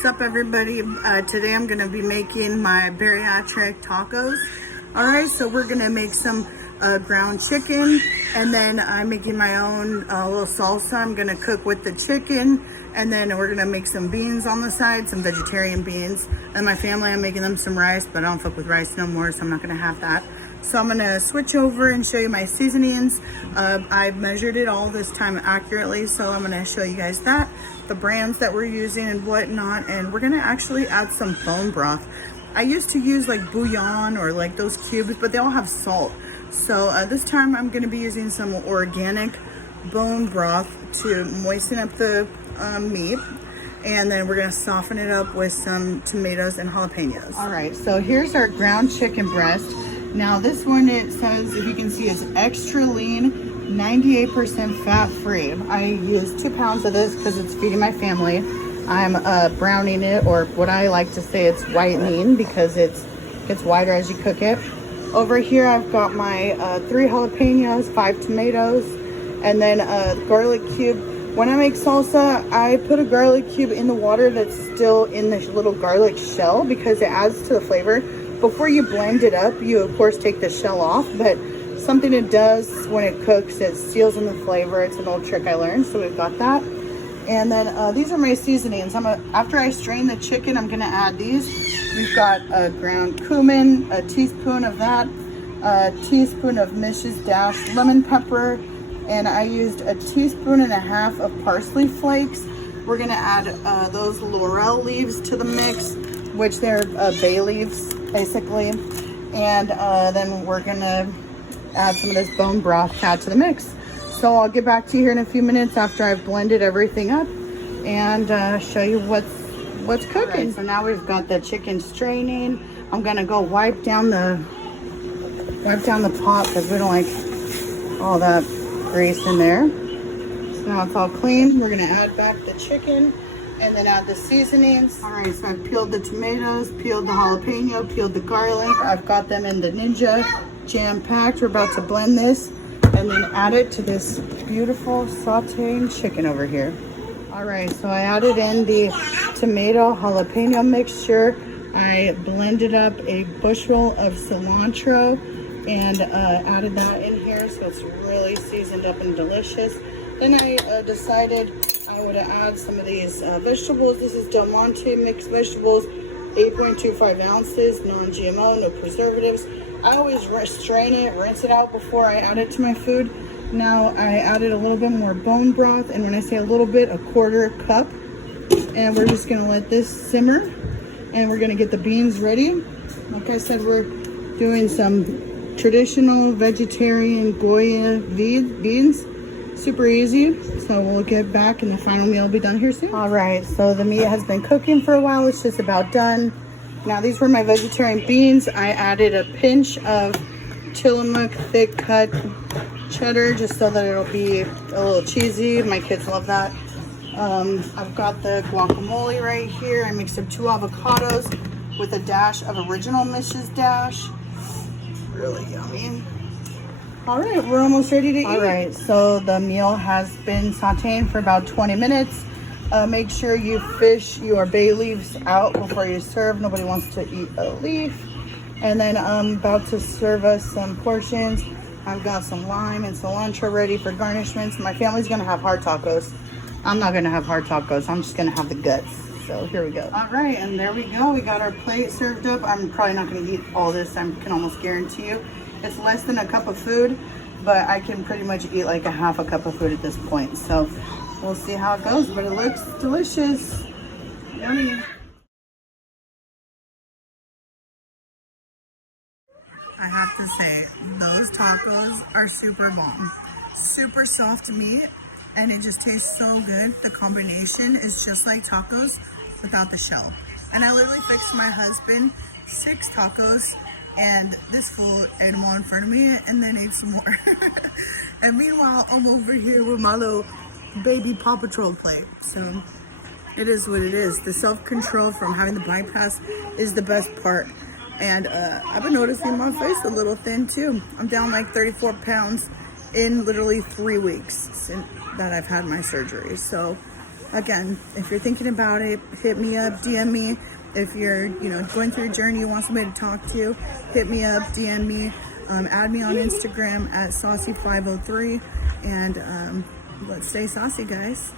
What's up, everybody? Today I'm gonna be making my bariatric tacos. All right, so we're gonna make some ground chicken, and then I'm making my own little salsa. I'm gonna cook with the chicken, and then we're gonna make some beans on the side, some vegetarian beans. And my family, I'm making them some rice, but I don't fuck with rice no more, so I'm not gonna have that. So I'm gonna switch over and show you my seasonings. I've measured it all this time accurately, so I'm gonna show you guys that, the brands that we're using and whatnot, and we're gonna actually add some bone broth. I used to use like bouillon or like those cubes, but they all have salt. So this time I'm gonna be using some organic bone broth to moisten up the meat. And then we're gonna soften it up with some tomatoes and jalapeños. All right, so here's our ground chicken breast. Now this one, it says, if you can see, is extra lean, 98% fat free. I use 2 pounds of this because it's feeding my family. I'm browning it, or what I like to say, it's whitening, because it gets whiter as you cook it. Over here I've got my 3 jalapeños, 5 tomatoes, and then a garlic cube. When I make salsa, I put a garlic cube in the water that's still in the little garlic shell because it adds to the flavor. Before you blend it up, you of course take the shell off, but something it does when it cooks, it seals in the flavor. It's an old trick I learned, so we've got that. And then these are my seasonings. After I strain the chicken, I'm gonna add these. We've got ground cumin, a teaspoon of that, a teaspoon of Mrs. Dash lemon pepper, and I used a teaspoon and a half of parsley flakes. We're gonna add those laurel leaves to the mix, which they're bay leaves, basically. And then we're gonna add some of this bone broth to add to the mix. So I'll get back to you here in a few minutes after I've blended everything up and show you what's cooking. Right, so now we've got the chicken straining. I'm gonna go wipe down the pot because we don't like all that grease in there. So now it's all clean. We're gonna add back the chicken and then add the seasonings. All right, so I've peeled the tomatoes, peeled the jalapeno, peeled the garlic. I've got them in the Ninja jam-packed. We're about to blend this and then add it to this beautiful sauteing chicken over here. All right, so I added in the tomato jalapeno mixture. I blended up a bushel of cilantro and added that in here, so it's really seasoned up and delicious. Then I decided I would add some of these vegetables. This is Del Monte mixed vegetables, 8.25 ounces, non-GMO, no preservatives. I always strain it, rinse it out before I add it to my food. Now I added a little bit more bone broth, and when I say a little bit, a 1/4 cup. And we're just gonna let this simmer, and we're gonna get the beans ready. Like I said, we're doing some traditional vegetarian Goya beans. Super easy. So we'll get back and the final meal will be done here soon. All right, so the meat has been cooking for a while. It's just about done. Now these were my vegetarian beans. I added a pinch of Tillamook thick cut cheddar just so that it'll be a little cheesy. My kids love that. I've got the guacamole right here. I mixed up 2 avocados with a dash of original Mrs. Dash. Really yummy. All right, we're almost ready to eat. All right, so the meal has been sauteing for about 20 minutes. Make sure you fish your bay leaves out before you serve. Nobody wants to eat a leaf. And then I'm about to serve us some portions. I've got some lime and cilantro ready for garnishments. My family's gonna have hard tacos. I'm not gonna have hard tacos. I'm just gonna have the guts. So here we go. All right, and there we go. We got our plate served up. I'm probably not gonna eat all this. I can almost guarantee you. It's less than a cup of food, but I can pretty much eat like a half a cup of food at this point. So we'll see how it goes, but it looks delicious. Yummy. I have to say, those tacos are super bomb. Super soft meat, and it just tastes so good. The combination is just like tacos without the shell. And I literally fixed my husband 6 tacos, and this fool ate them all in front of me and then ate some more. And meanwhile, I'm over here with my little baby Paw Patrol plate. So it is what it is. The self-control from having the bypass is the best part. And I've been noticing my face a little thin too. I'm down like 34 pounds in literally 3 weeks since that I've had my surgery. So Again, if you're thinking about it, hit me up, DM me. If you're, going through a journey, you want somebody to talk to, hit me up, DM me, add me on Instagram at saucee503, and let's stay saucy, guys.